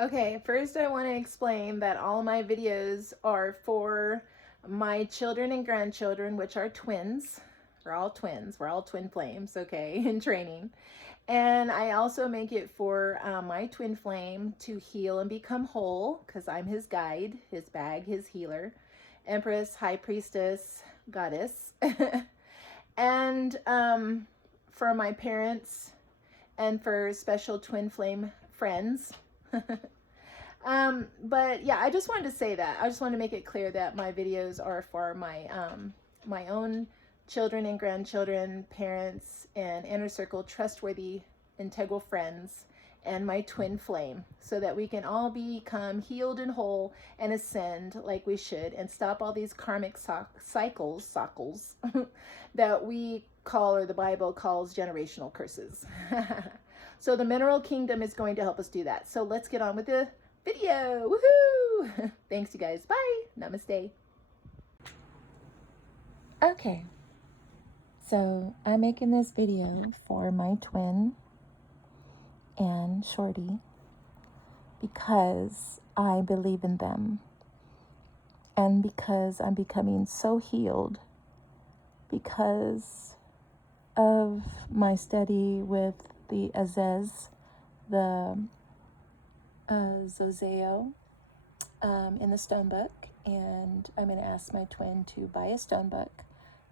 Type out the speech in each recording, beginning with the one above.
Okay, first I want to explain that all my videos are for my children and grandchildren, which are twins. We're all twins. We're all twin flames, okay, in training. And I also make it for my twin flame to heal and become whole, because I'm his guide, his bag, his healer, Empress, High Priestess, Goddess. And for my parents and for special twin flame friends. But yeah, I just wanted to say that. I just want to make it clear that my videos are for my own children and grandchildren, parents, and inner circle trustworthy, integral friends, and my twin flame, so that we can all become healed and whole and ascend like we should, and stop all these karmic cycles that we call, or the Bible calls, generational curses. So the mineral kingdom is going to help us do that. So let's get on with the video. Woohoo! Thanks, you guys. Bye. Namaste. Okay. So I'm making this video for my twin and Shorty because I believe in them, and because I'm becoming so healed because of my study with the Azez, the Zozeo in the stone book, and I'm going to ask my twin to buy a stone book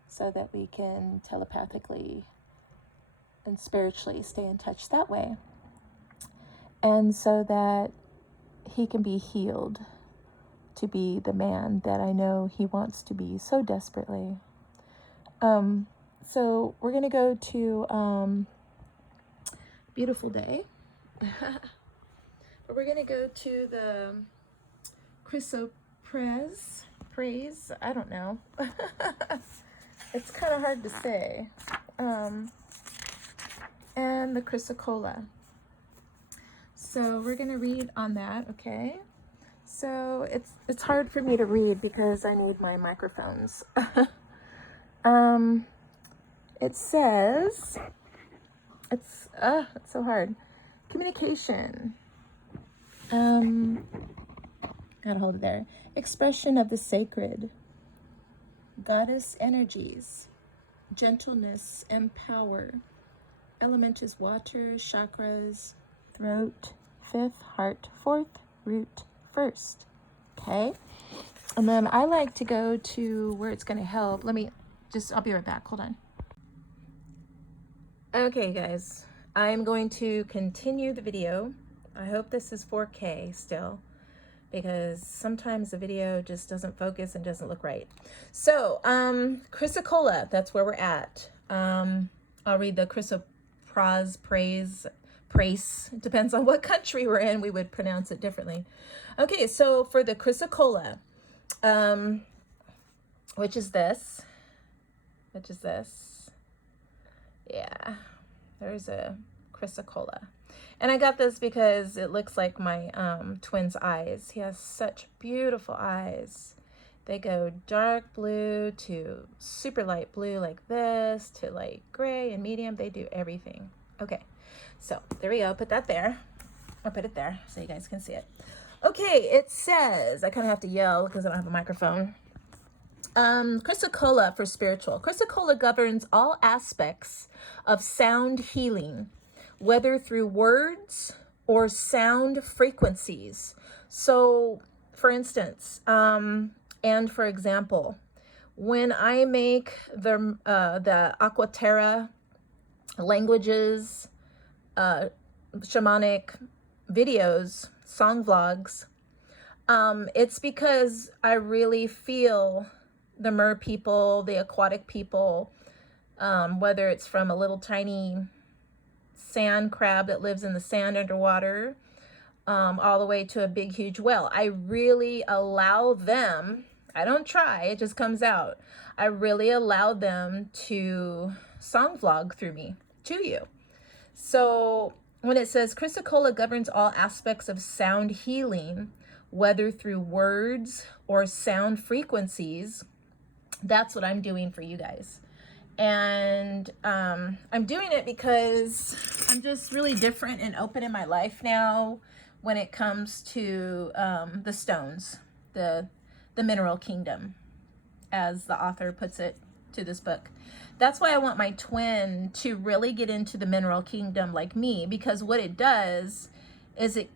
so that we can telepathically and spiritually stay in touch that way, and so that he can be healed to be the man that I know he wants to be so desperately. So we're going to go to beautiful day. But we're going to go to the Chrysoprase, I don't know. It's kind of hard to say. And the Chrysocolla. So we're going to read on that, okay? So it's hard for me to read because I need my microphones. It says, it's so hard. Communication. Gotta hold it there. Expression of the sacred. Goddess energies. Gentleness and power. Element is water, chakras, throat, fifth, heart, fourth, root, first. Okay? And then I like to go to where it's going to help. I'll be right back. Hold on. Okay, guys. I'm going to continue the video. I hope this is 4K still, because sometimes the video just doesn't focus and doesn't look right. So, Chrysocolla, that's where we're at. I'll read the Chrysoprase, it depends on what country we're in, we would pronounce it differently. Okay, so for the Chrysocolla, which is this, yeah, there's a Chrysocolla. And I got this because it looks like my twin's eyes. He has such beautiful eyes. They go dark blue to super light blue like this, to light gray and medium. They do everything. Okay, so there we go. Put that there. I'll put it there so you guys can see it. Okay, it says, I kind of have to yell because I don't have a microphone. Chrysocolla for spiritual. Chrysocolla governs all aspects of sound healing, whether through words or sound frequencies. So, for instance, and for example, when I make the Aquaterra languages, shamanic videos, song vlogs, it's because I really feel the mer people, the aquatic people, whether it's from a little tiny sand crab that lives in the sand underwater, all the way to a big, huge whale. I really allow them, I don't try, it just comes out. I really allow them to song vlog through me to you. So when it says Chrysocolla governs all aspects of sound healing, whether through words or sound frequencies, that's what I'm doing for you guys. And I'm doing it because I'm just really different and open in my life now when it comes to the stones, the mineral kingdom, as the author puts it to this book. That's why I want my twin to really get into the mineral kingdom like me, because what it does is it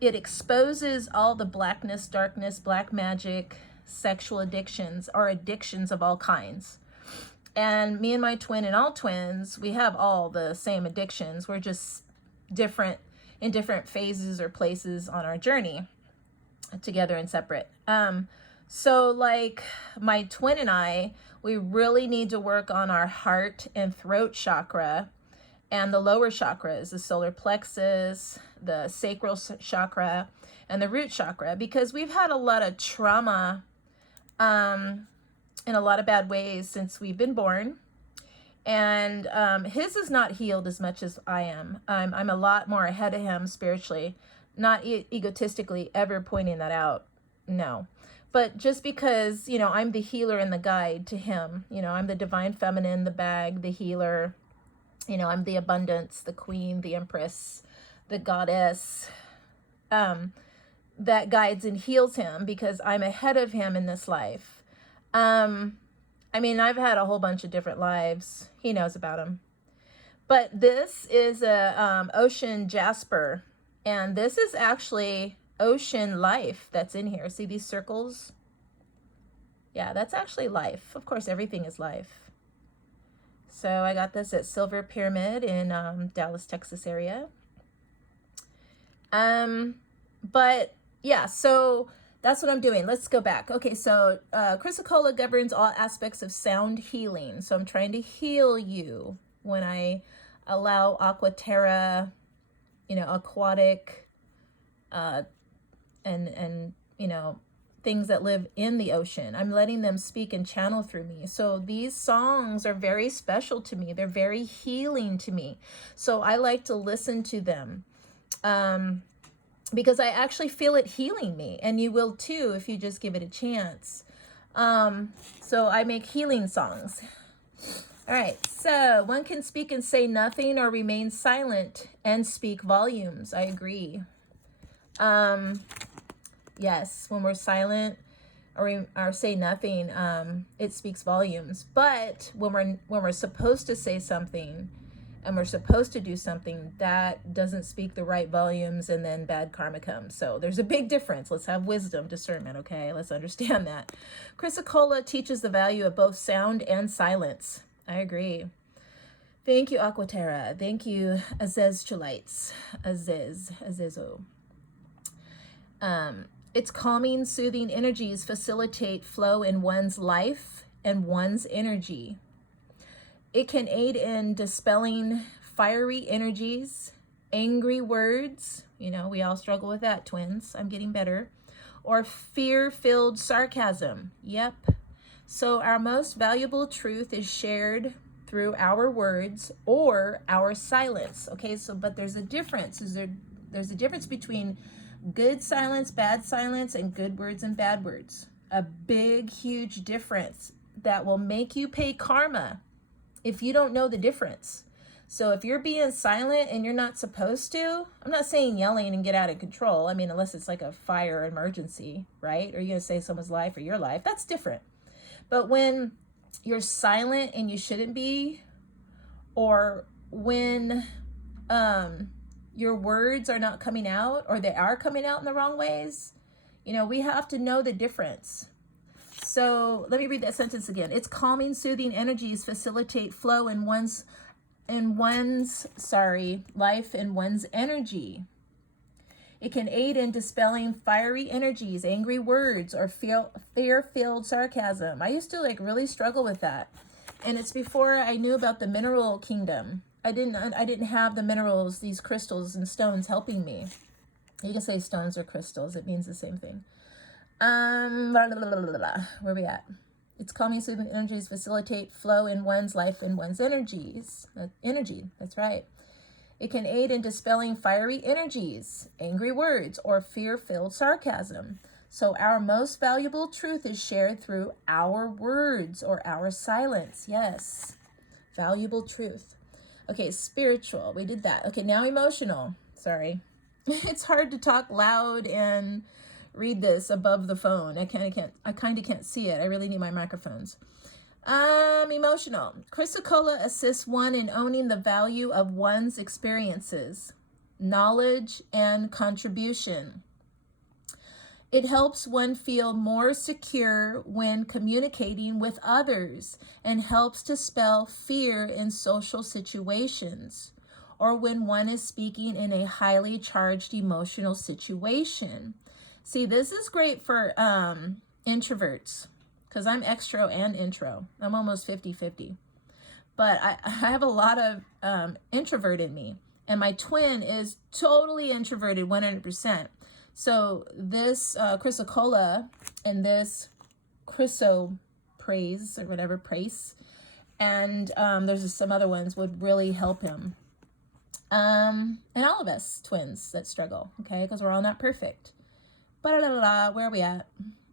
exposes all the blackness, darkness, black magic, sexual addictions, or addictions of all kinds. And me and my twin and all twins, we have all the same addictions. We're just different in different phases or places on our journey, together and separate. So like my twin and I, we really need to work on our heart and throat chakra and the lower chakras, the solar plexus, the sacral chakra, and the root chakra, because we've had a lot of trauma in a lot of bad ways since we've been born. And his is not healed as much as I am. I'm a lot more ahead of him spiritually, not egotistically ever pointing that out. No. But just because, you know, I'm the healer and the guide to him, you know, I'm the divine feminine, the bag, the healer, you know, I'm the abundance, the queen, the empress, the goddess, that guides and heals him because I'm ahead of him in this life. I mean, I've had a whole bunch of different lives. He knows about them. But this is a ocean jasper, and this is actually ocean life that's in here. See these circles? Yeah, that's actually life. Of course, everything is life. So I got this at Silver Pyramid in Dallas, Texas area. But yeah, so that's what I'm doing. Let's go back. Okay, so Chrysocolla governs all aspects of sound healing. So I'm trying to heal you when I allow aquaterra, you know, aquatic, and you know, things that live in the ocean. I'm letting them speak and channel through me. So these songs are very special to me. They're very healing to me. So I like to listen to them because I actually feel it healing me, and you will too if you just give it a chance. So I make healing songs. All right, so one can speak and say nothing or remain silent and speak volumes. I agree. Yes, when we're silent or say nothing, it speaks volumes. But when we're supposed to say something and we're supposed to do something, that doesn't speak the right volumes, and then bad karma comes. So there's a big difference. Let's have wisdom, discernment, okay? Let's understand that. Chrysocolla teaches the value of both sound and silence. I agree. Thank you, Aquaterra. Thank you, Azeztulites. Azezo. Its calming, soothing energies facilitate flow in one's life and one's energy. It can aid in dispelling fiery energies, angry words. You know, we all struggle with that, twins. I'm getting better. Or fear-filled sarcasm. Yep. So our most valuable truth is shared through our words or our silence. Okay, so but there's a difference. There's a difference between good silence, bad silence, and good words and bad words. A big, huge difference that will make you pay karma if you don't know the difference. So if you're being silent and you're not supposed to, I'm not saying yelling and get out of control. I mean, unless it's like a fire emergency, right? Or you're going to save someone's life or your life, that's different. But when you're silent and you shouldn't be, or when your words are not coming out, or they are coming out in the wrong ways, you know, we have to know the difference. So let me read that sentence again. Its calming, soothing energies facilitate flow in one's life and one's energy. It can aid in dispelling fiery energies, angry words, or fear-filled sarcasm. I used to really struggle with that. And it's before I knew about the mineral kingdom. I didn't have the minerals, these crystals and stones helping me. You can say stones or crystals. It means the same thing. Where are we at? Its calming, soothing energies facilitate flow in one's life and one's energies. Energy, that's right. It can aid in dispelling fiery energies, angry words, or fear-filled sarcasm. So our most valuable truth is shared through our words or our silence. Yes, valuable truth. Okay, spiritual, we did that. Okay, now emotional. Sorry. It's hard to talk loud and read this above the phone. I kind of can't see it. I really need my microphones. Emotional. Chrysocolla assists one in owning the value of one's experiences, knowledge, and contribution. It helps one feel more secure when communicating with others and helps to dispel fear in social situations or when one is speaking in a highly charged emotional situation. See, this is great for introverts because I'm extro and intro. I'm almost 50-50. But I have a lot of introvert in me. And my twin is totally introverted, 100%. So this Chrysocolla and this Chrysoprase or whatever, Praise, and there's some other ones would really help him. And all of us twins that struggle, okay, because we're all not perfect. Where are we at?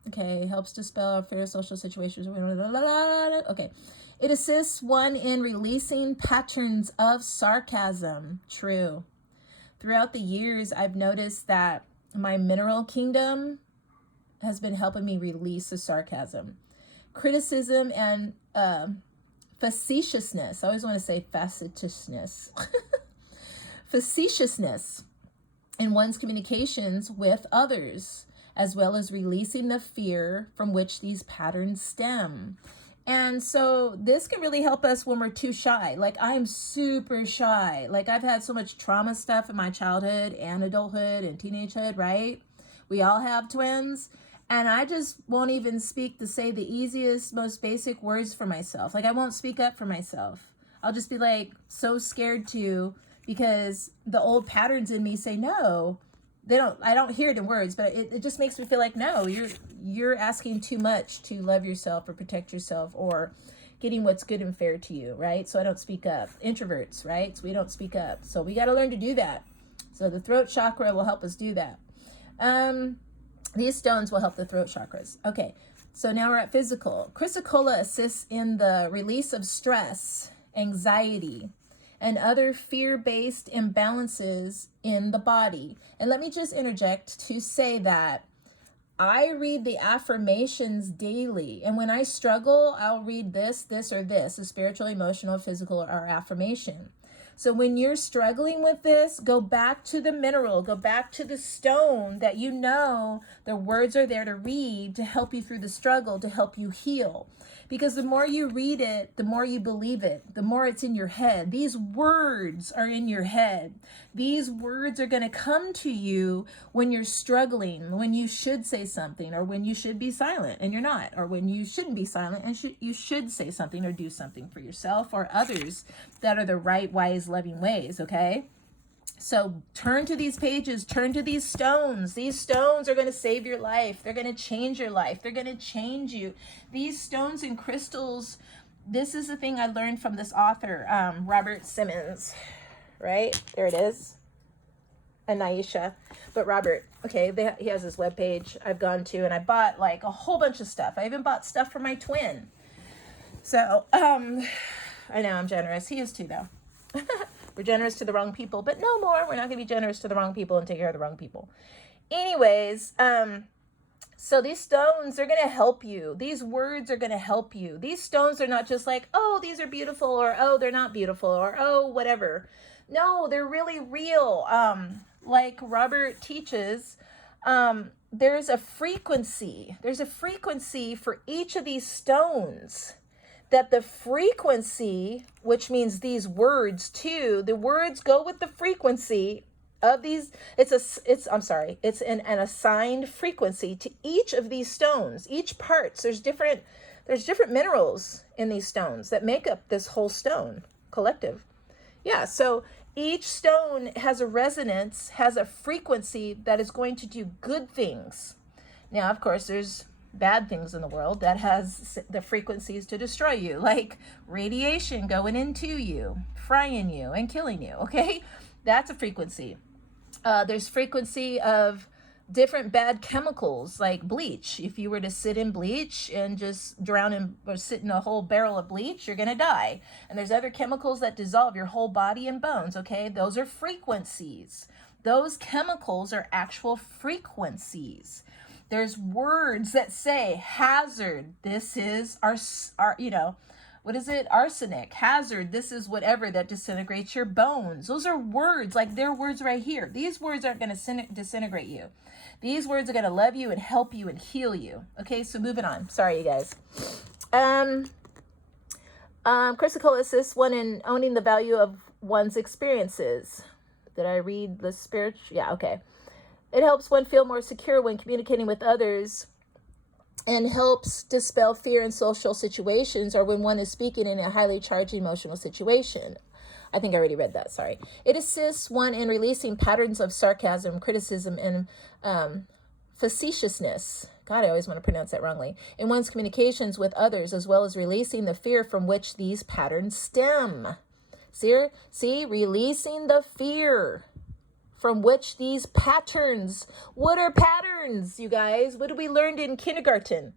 Okay, helps dispel fear of social situations. Okay, it assists one in releasing patterns of sarcasm. True. Throughout the years, I've noticed that my mineral kingdom has been helping me release the sarcasm, criticism, and facetiousness. I always want to say facetiousness. Facetiousness in one's communications with others, as well as releasing the fear from which these patterns stem. And so this can really help us when we're too shy. Like I'm super shy. Like I've had so much trauma stuff in my childhood and adulthood and teenagehood, right? We all have twins. And I just won't even speak to say the easiest, most basic words for myself. Like I won't speak up for myself. I'll just be like so scared to, because the old patterns in me say no. I don't hear it in words, but it just makes me feel like, no, you're asking too much to love yourself or protect yourself or getting what's good and fair to you, right? So I don't speak up. Introverts, right? So we don't speak up. So we got to learn to do that. So the throat chakra will help us do that. These stones will help the throat chakras. Okay, so now we're at physical. Chrysocolla assists in the release of stress, anxiety, and other fear-based imbalances in the body. And let me just interject to say that I read the affirmations daily. And when I struggle, I'll read this, or this, a spiritual, emotional, physical, or affirmation. So when you're struggling with this, go back to the mineral, go back to the stone that you know the words are there to read to help you through the struggle, to help you heal. Because the more you read it, the more you believe it, the more it's in your head. These words are in your head. These words are going to come to you when you're struggling, when you should say something, or when you should be silent and you're not, or when you shouldn't be silent and you should say something or do something for yourself or others that are the right, wise, loving ways, okay? So turn to these pages, turn to these stones. These stones are going to save your life. They're going to change your life. They're going to change you. These stones and crystals, this is the thing I learned from this author, Robert SIMMONS, right? There it is. NAISHA. But Robert, okay, he has his webpage I've gone to, and I bought like a whole bunch of stuff. I even bought stuff for my twin. So, I know I'm generous. He is too, though. We're generous to the wrong people, but no more. We're not going to be generous to the wrong people and take care of the wrong people. Anyways, so these stones are going to help you. These words are going to help you. These stones are not just like, oh, these are beautiful, or oh, they're not beautiful, or oh, whatever. No, they're really real. Like Robert teaches, there's a frequency. There's a frequency for each of these stones. That the frequency, which means these words too, the words go with the frequency of these. It's an assigned frequency to each of these stones, each parts. There's different minerals in these stones that make up this whole stone collective. Yeah, so each stone has a resonance, has a frequency that is going to do good things. Now, of course, there's bad things in the world that has the frequencies to destroy you, like radiation going into you, frying you and killing you, okay? That's a frequency. There's frequency of different bad chemicals like bleach. If you were to sit in bleach and just drown in or sit in a whole barrel of bleach, you're gonna die. And there's other chemicals that dissolve your whole body and bones, okay? Those are frequencies. Those chemicals are actual frequencies. There's words that say hazard. This is our what is it? Arsenic, hazard. This is whatever that disintegrates your bones. Those are words, like they're words right here. These words aren't going to disintegrate you. These words are going to love you and help you and heal you. Okay, so moving on. Sorry, you guys. Chrysocolla assists one in owning the value of one's experiences. Did I read the spiritual? Yeah, okay. It helps one feel more secure when communicating with others and helps dispel fear in social situations or when one is speaking in a highly charged emotional situation. I think I already read that, sorry. It assists one in releasing patterns of sarcasm, criticism, and facetiousness. God, I always want to pronounce that wrongly. In one's communications with others, as well as releasing the fear from which these patterns stem. See, releasing the fear from which these patterns. What are patterns, you guys? What did we learn in kindergarten?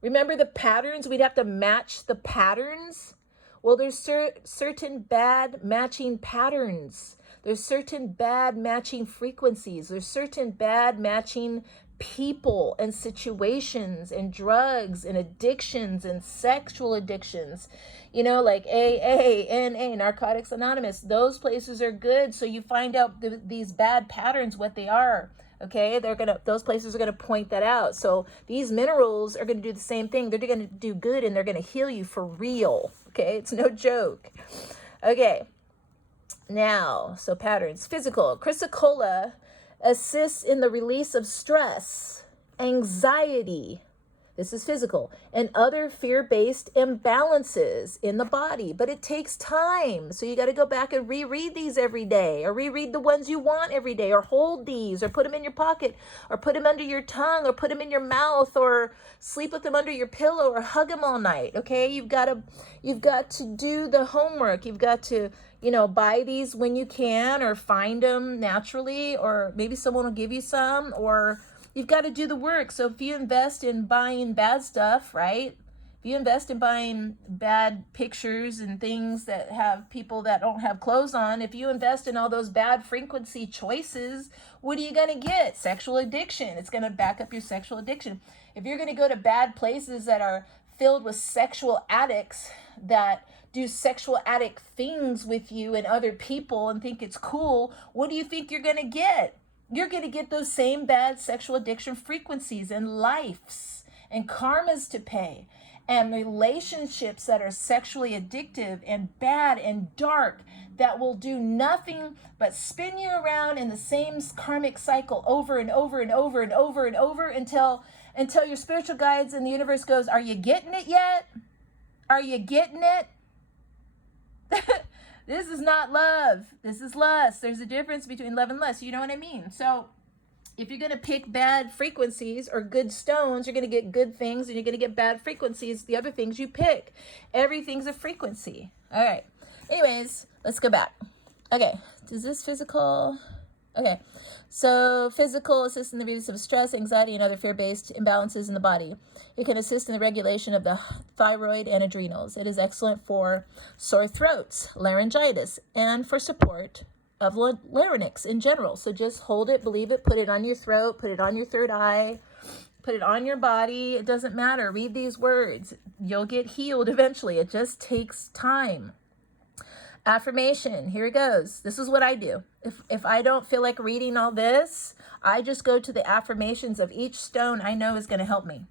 Remember the patterns? We'd have to match the patterns. Well, there's certain bad matching patterns. There's certain bad matching frequencies. There's certain bad matching people and situations and drugs and addictions and sexual addictions, like AA, NA, Narcotics Anonymous. Those places are good. So you find out these bad patterns, what they are. Okay, those places are gonna point that out. So these minerals are gonna do the same thing. They're gonna do good and they're gonna heal you for real. Okay, it's no joke. Okay, now, so patterns. Physical. Chrysocolla assists in the release of stress, anxiety, this is physical, and other fear-based imbalances in the body. But it takes time. So you got to go back and reread these every day, or reread the ones you want every day, or hold these, or put them in your pocket, or put them under your tongue, or put them in your mouth, or sleep with them under your pillow, or hug them all night. Okay, you've got to do the homework. You've got to buy these when you can, or find them naturally, or maybe someone will give you some, or you've got to do the work. So if you invest in buying bad stuff, right? If you invest in buying bad pictures and things that have people that don't have clothes on, if you invest in all those bad frequency choices, what are you going to get? Sexual addiction. It's going to back up your sexual addiction. If you're going to go to bad places that are filled with sexual addicts that do sexual addict things with you and other people and think it's cool, what do you think you're going to get? You're going to get those same bad sexual addiction frequencies and lives and karmas to pay and relationships that are sexually addictive and bad and dark that will do nothing but spin you around in the same karmic cycle over and over and over and over and over until your spiritual guides in the universe goes, are you getting it yet? Are you getting it? This is not love. This is lust. There's a difference between love and lust. You know what I mean? So if you're going to pick bad frequencies or good stones, you're going to get good things, and you're going to get bad frequencies, the other things you pick. Everything's a frequency. All right. Anyways, let's go back. Okay. Is this physical? Okay. So physical assists in the release of stress, anxiety, and other fear-based imbalances in the body. It can assist in the regulation of the thyroid and adrenals. It is excellent for sore throats, laryngitis, and for support of larynx in general. So just hold it, believe it, put it on your throat, put it on your third eye, put it on your body. It doesn't matter. Read these words. You'll get healed eventually. It just takes time. Affirmation, here it goes. This is what I do. If I don't feel like reading all this, I just go to the affirmations of each stone I know is going to help me.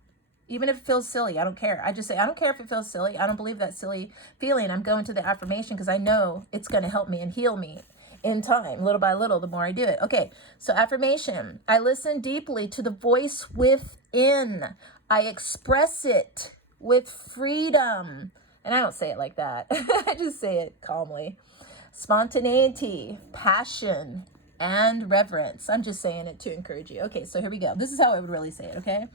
Even if it feels silly, I don't care. I just say, I don't care if it feels silly. I don't believe that silly feeling. I'm going to the affirmation because I know it's going to help me and heal me in time, little by little, the more I do it. Okay, so affirmation. I listen deeply to the voice within. I express it with freedom. And I don't say it like that. I just say it calmly. Spontaneity, passion, and reverence. I'm just saying it to encourage you. Okay, so here we go. This is how I would really say it, okay?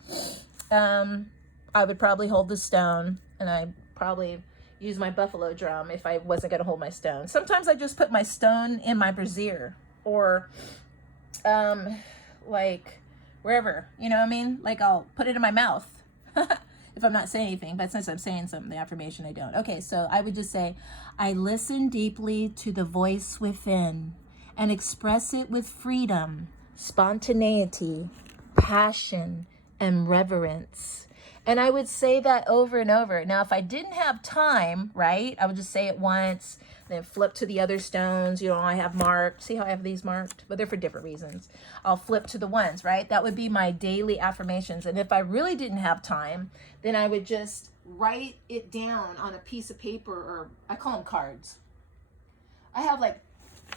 I would probably hold the stone, and I probably use my buffalo drum if I wasn't going to hold my stone. Sometimes I just put my stone in my brassiere, or like wherever, you know what I mean? Like I'll put it in my mouth if I'm not saying anything, but since I'm saying something, the affirmation, I don't. Okay, so I would just say, I listen deeply to the voice within, and express it with freedom, spontaneity, passion, and reverence. And I would say that over and over. Now, if I didn't have time, right, I would just say it once, then flip to the other stones. You know, I have marked. See how I have these marked? But they're for different reasons. I'll flip to the ones, right? That would be my daily affirmations. And if I really didn't have time, then I would just write it down on a piece of paper, or I call them cards. I have like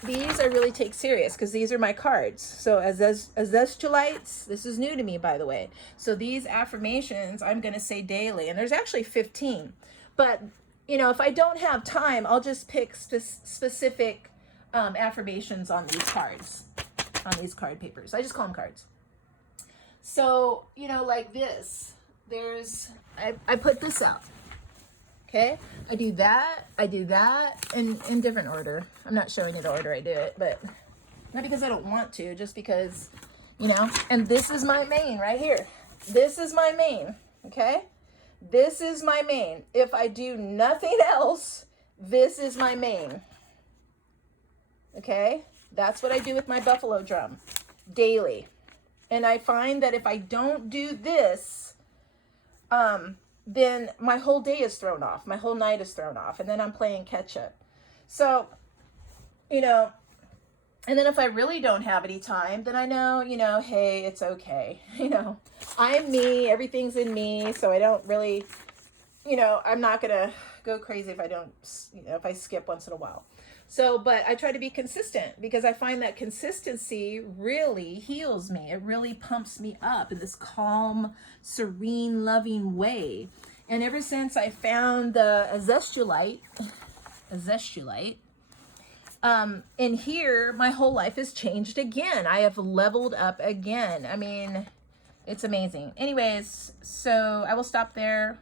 these I really take serious because these are my cards. So as Azesthulites, this is new to me, by the way. So these affirmations I'm going to say daily, and there's actually 15. But, you know, if I don't have time, I'll just pick specific affirmations on these cards, on these card papers. I just call them cards. So, you know, like this, I put this out. Okay, I do that in different order. I'm not showing you the order I do it, but not because I don't want to, just because, you know, and this is my main right here. This is my main, okay? This is my main. If I do nothing else, this is my main, okay? That's what I do with my buffalo drum daily. And I find that if I don't do this, then my whole day is thrown off. My whole night is thrown off. And then I'm playing catch up. So, you know, and then if I really don't have any time, then I know, you know, hey, it's okay. You know, I'm me, everything's in me. So I don't really, you know, I'm not going to go crazy if I don't, you know, if I skip once in a while. So, but I try to be consistent because I find that consistency really heals me. It really pumps me up in this calm, serene, loving way. And ever since I found the Azesthulites, in here, my whole life has changed again. I have leveled up again. I mean, it's amazing. Anyways, so I will stop there.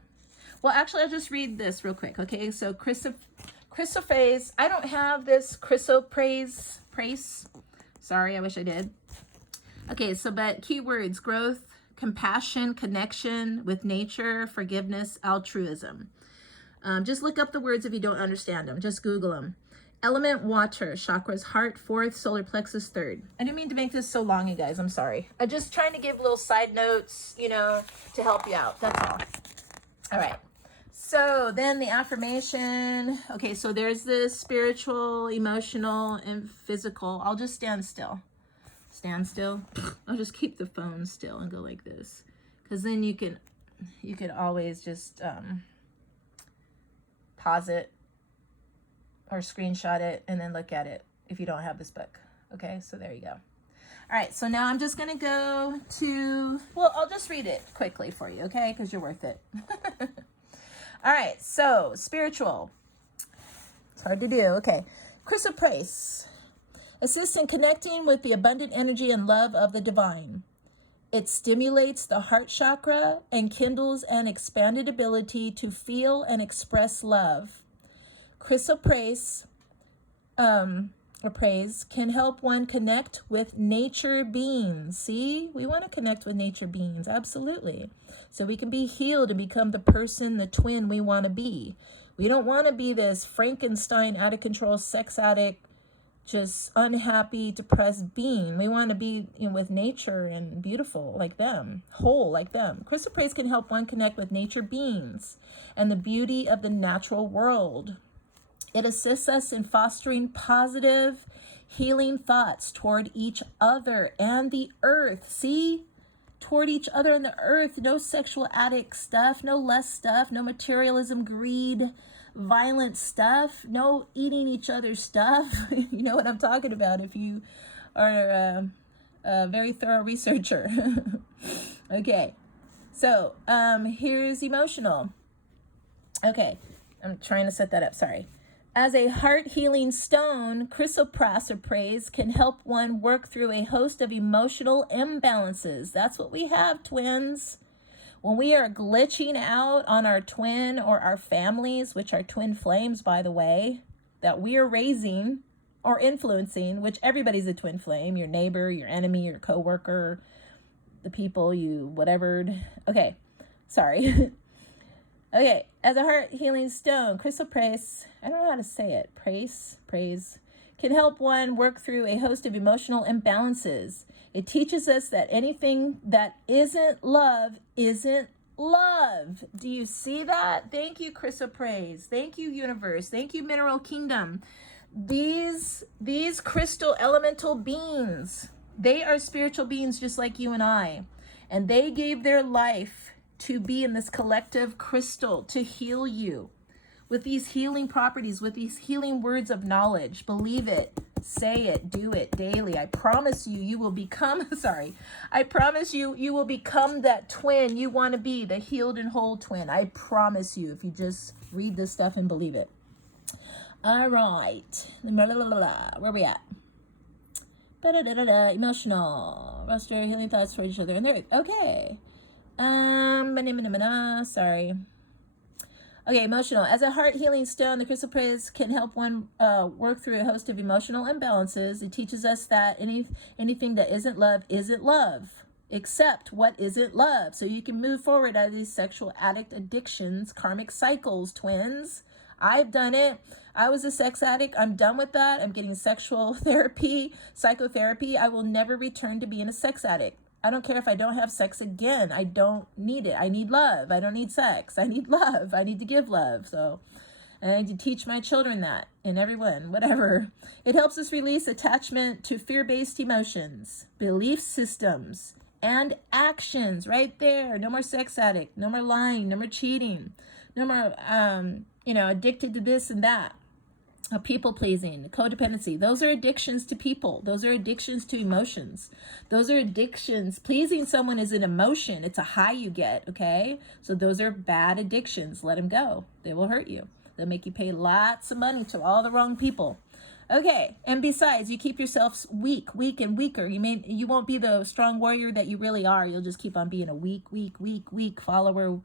Well, actually, I'll just read this real quick. Okay, so Chrysoprase. I don't have this Chrysoprase. Sorry, I wish I did. Okay, so but keywords: growth, compassion, connection with nature, forgiveness, altruism. Just look up the words if you don't understand them. Just Google them. Element water, chakras, heart, 4th, solar plexus, 3rd. I didn't mean to make this so long, you guys. I'm sorry. I'm just trying to give little side notes, you know, to help you out. That's all. All right. So then the affirmation, okay, so there's the spiritual, emotional, and physical. I'll just stand still. Stand still. I'll just keep the phone still and go like this. Because then you can always just pause it or screenshot it and then look at it if you don't have this book. Okay, so there you go. All right, so now I'm just going to go to, well, I'll just read it quickly for you, okay, because you're worth it. All right, so spiritual. It's hard to do. Okay. Chrysoprase assists in connecting with the abundant energy and love of the divine. It stimulates the heart chakra and kindles an expanded ability to feel and express love. Chrysoprase praise can help one connect with nature beings. See, we want to connect with nature beings, absolutely. So we can be healed and become the person, the twin we want to be. We don't want to be this Frankenstein, out of control, sex addict, just unhappy, depressed being. We want to be, you know, with nature and beautiful like them, whole like them. Chrysoprase can help one connect with nature beings and the beauty of the natural world. It assists us in fostering positive, healing thoughts toward each other and the earth. See? Toward each other and the earth. No sexual addict stuff, no lust stuff, no materialism, greed, violent stuff, no eating each other's stuff. You know what I'm talking about if you are a very thorough researcher. Okay, so here's emotional. Okay, I'm trying to set that up, sorry. As a heart-healing stone, Chrysoprase can help one work through a host of emotional imbalances. That's what we have, twins. When we are glitching out on our twin or our families, which are twin flames, by the way, that we are raising or influencing, which everybody's a twin flame, your neighbor, your enemy, your coworker, the people you whatevered. Okay, sorry. Okay, as a heart healing stone, Chrysoprase, I don't know how to say it, praise, can help one work through a host of emotional imbalances. It teaches us that anything that isn't love isn't love. Do you see that? Thank you, Chrysoprase. Thank you, universe. Thank you, mineral kingdom. These crystal elemental beings, they are spiritual beings just like you and I. And they gave their life to be in this collective crystal to heal you with these healing properties, with these healing words of knowledge. Believe it, say it, do it daily. I promise you, you will become, I promise you, you will become that twin you want to be, the healed and whole twin. I promise you, if you just read this stuff and believe it. All right, where are we at? Emotional, restore healing thoughts for each other. And there, okay. Sorry. Okay, emotional. As a heart healing stone, the Chrysoprase can help one work through a host of emotional imbalances. It teaches us that anything that isn't love, except what isn't love. So you can move forward out of these sexual addict addictions, karmic cycles, twins. I've done it. I was a sex addict. I'm done with that. I'm getting sexual therapy, psychotherapy. I will never return to being a sex addict. I don't care if I don't have sex again. I don't need it. I need love. I don't need sex. I need love. I need to give love. So, and I need to teach my children that, and everyone, whatever. It helps us release attachment to fear-based emotions, belief systems, and actions right there. No more sex addict. No more lying. No more cheating. No more, addicted to this and that. People pleasing, codependency. Those are addictions to people. Those are addictions to emotions. Those are addictions. Pleasing someone is an emotion. It's a high you get, okay? So those are bad addictions. Let them go. They will hurt you. They'll make you pay lots of money to all the wrong people. Okay, and besides, you keep yourself weak and weaker. You won't be the strong warrior that you really are. You'll just keep on being a weak follower,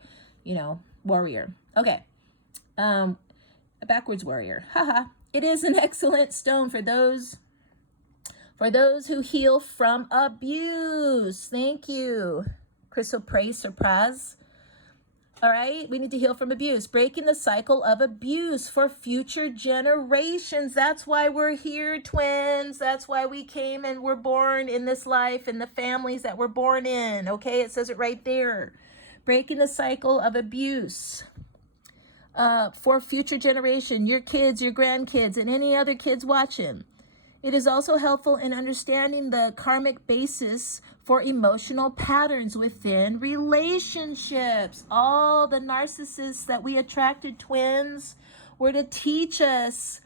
warrior. Okay. A backwards warrior. Haha. It is an excellent stone for those who heal from abuse. Thank you, Chrysoprase. All right, we need to heal from abuse, breaking the cycle of abuse for future generations. That's why we're here, twins. That's why we came and were born in this life and the families that we're born in. Okay, it says it right there. Breaking the cycle of abuse. For future generation, your kids, your grandkids, and any other kids watching. It is also helpful in understanding the karmic basis for emotional patterns within relationships. All the narcissists that we attracted, twins, were to teach us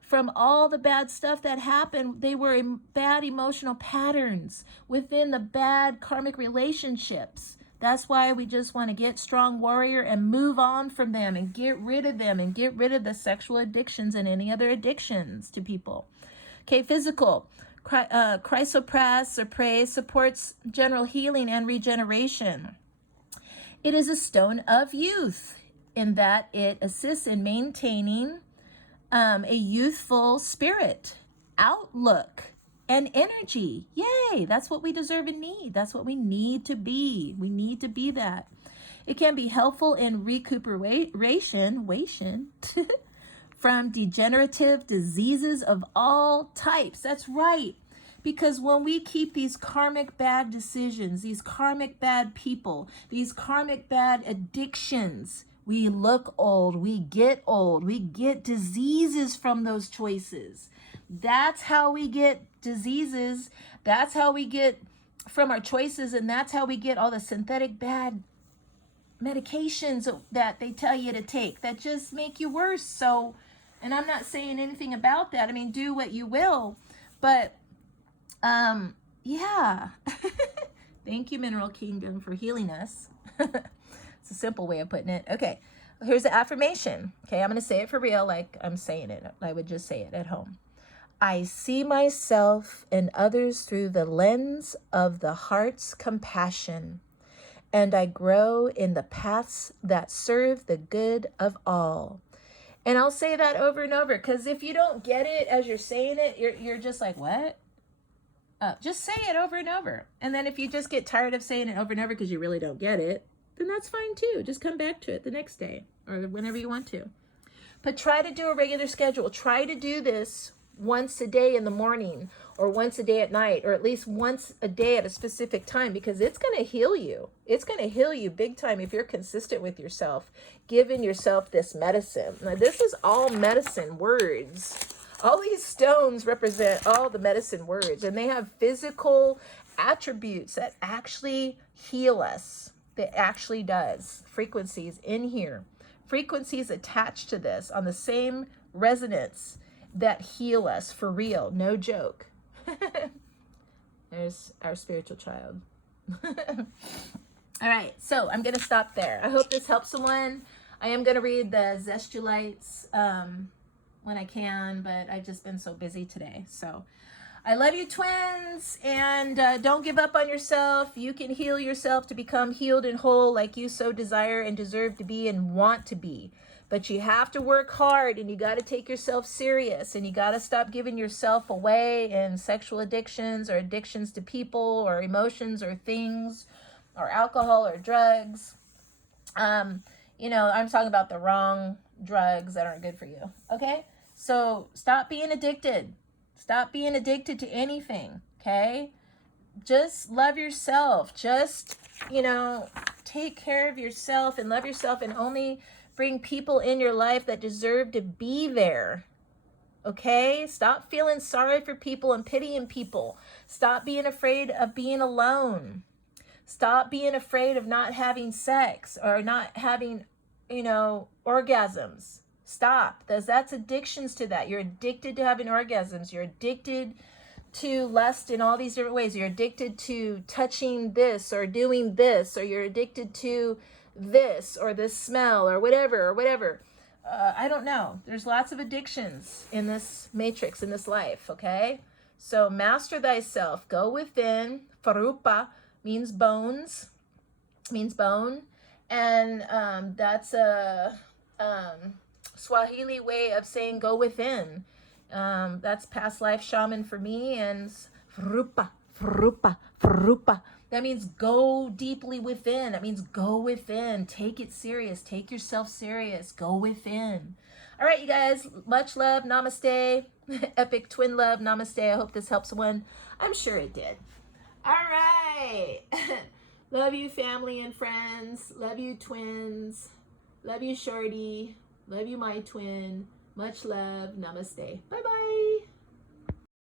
from all the bad stuff that happened. They were bad emotional patterns within the bad karmic relationships. That's why we just want to get strong warrior and move on from them and get rid of them and get rid of the sexual addictions and any other addictions to people. Okay, physical. Chrysoprase supports general healing and regeneration. It is a stone of youth in that it assists in maintaining a youthful spirit, outlook, and energy. Yay, that's what we deserve and need. That's what we need to be. We need to be that. It can be helpful in recuperation from degenerative diseases of all types. That's right. Because when we keep these karmic bad decisions, these karmic bad people, these karmic bad addictions, we look old, we get diseases from those choices. That's how we get diseases. That's how we get from our choices, and that's how we get all the synthetic bad medications that they tell you to take that just make you worse. So, and I'm not saying anything about that. I mean, do what you will, but yeah. Thank you, Mineral Kingdom, for healing us. It's a simple way of putting it. Okay, here's the affirmation. Okay, I'm going to say it for real like I'm saying it. I would just say it at home. I see myself and others through the lens of the heart's compassion, and I grow in the paths that serve the good of all. And I'll say that over and over, because if you don't get it as you're saying it, you're just like, what? Just say it over and over. And then if you just get tired of saying it over and over because you really don't get it, then that's fine too. Just come back to it the next day or whenever you want to. But try to do a regular schedule. Try to do this once a day in the morning, or once a day at night, or at least once a day at a specific time, because it's going to heal you. It's going to heal you big time if you're consistent with yourself, giving yourself this medicine. Now, this is all medicine words. All these stones represent all the medicine words, and they have physical attributes that actually heal us. That actually does. Frequencies in here. Frequencies attached to this on the same resonance that heal us for real. No joke. There's our spiritual child. All right, so I'm going to stop there. I hope this helps someone. I am going to read the Zestulites when I can, but I've just been so busy today. So I love you, twins, and don't give up on yourself. You can heal yourself to become healed and whole like you so desire and deserve to be and want to be. But you have to work hard, and you got to take yourself serious, and you got to stop giving yourself away in sexual addictions or addictions to people or emotions or things or alcohol or drugs. You know, I'm talking about the wrong drugs that aren't good for you. Okay? So stop being addicted. Stop being addicted to anything. Okay? Just love yourself. Just, you know, take care of yourself and love yourself, and only bring people in your life that deserve to be there. Okay? Stop feeling sorry for people and pitying people. Stop being afraid of being alone. Stop being afraid of not having sex or not having, you know, orgasms. Stop. That's addictions to that. You're addicted to having orgasms. You're addicted to lust in all these different ways. You're addicted to touching this or doing this, or you're addicted to this or this smell or whatever. I don't know. There's lots of addictions in this matrix, in this life, okay? So master thyself. Go within. Farupa means bones, means bone. And that's a Swahili way of saying go within. That's past life shaman for me. And farupa. That means go deeply within. That means go within. Take it serious. Take yourself serious. Go within. All right, you guys. Much love. Namaste. Epic twin love. Namaste. I hope this helps someone. I'm sure it did. All right. Love you, family and friends. Love you, twins. Love you, Shorty. Love you, my twin. Much love. Namaste. Bye-bye.